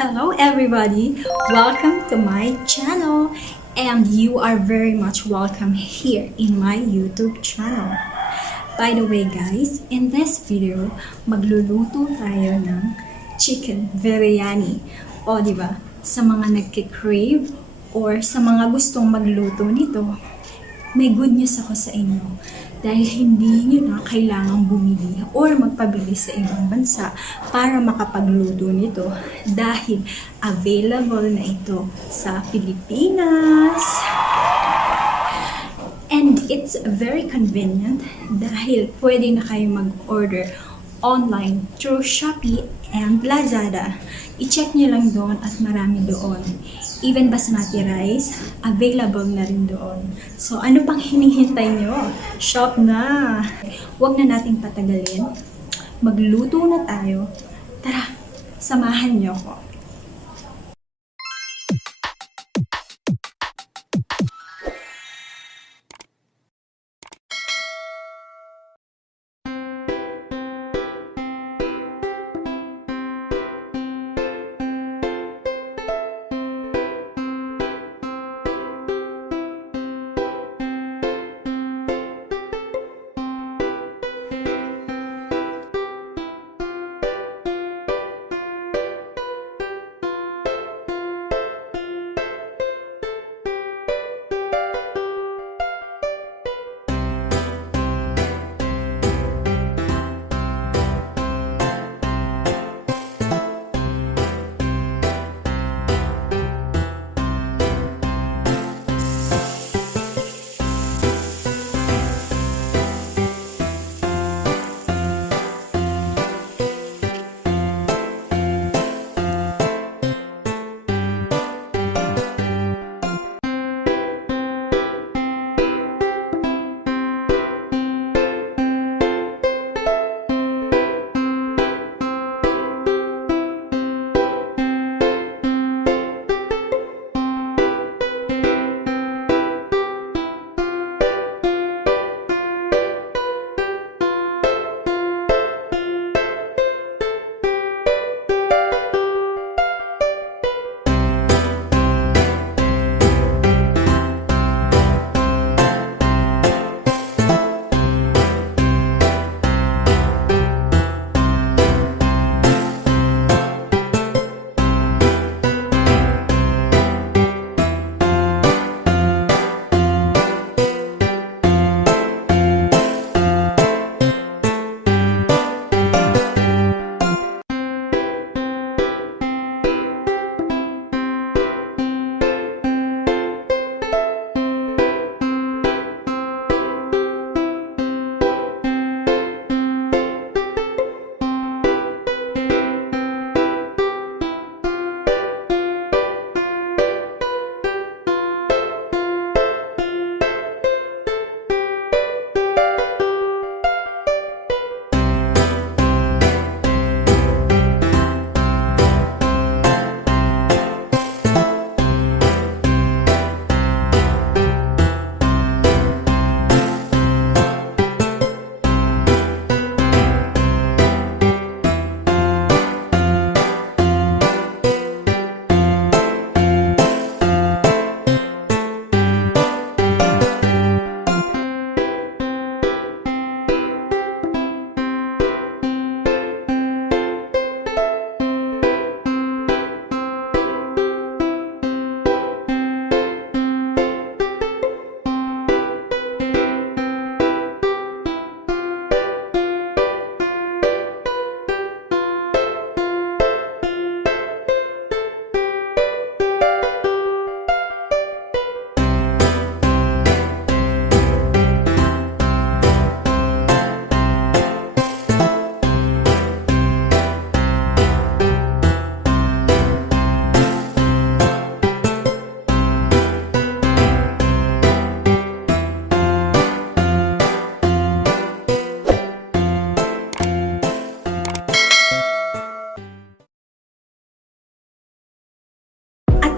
Hello everybody! Welcome to my channel and you are very much welcome here in my YouTube channel. By the way guys, in this video, magluluto tayo ng chicken biryani. O diba, sa mga nagki-crave or sa mga gustong magluto nito, may good news ako sa inyo. Dahil hindi nyo na kailangang bumili or magpabili sa ibang bansa para makapagluto nito dahil available na ito sa Pilipinas. And it's very convenient dahil pwede na kayo mag-order online through Shopee and Lazada. I-check nyo lang doon at marami doon. Even Basmati Rice, available na rin doon. So, ano pang hinihintay nyo? Shop na! Huwag na nating patagalin. Magluto na tayo. Tara, samahan nyo ko.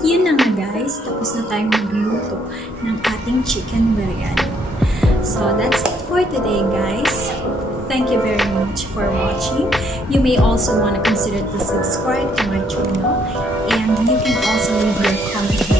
Yun na nga guys, tapos na tayong magluto ng ating chicken biryani. So that's it for today guys. Thank you very much for watching. You may also want to consider to subscribe to my channel You can also leave your comment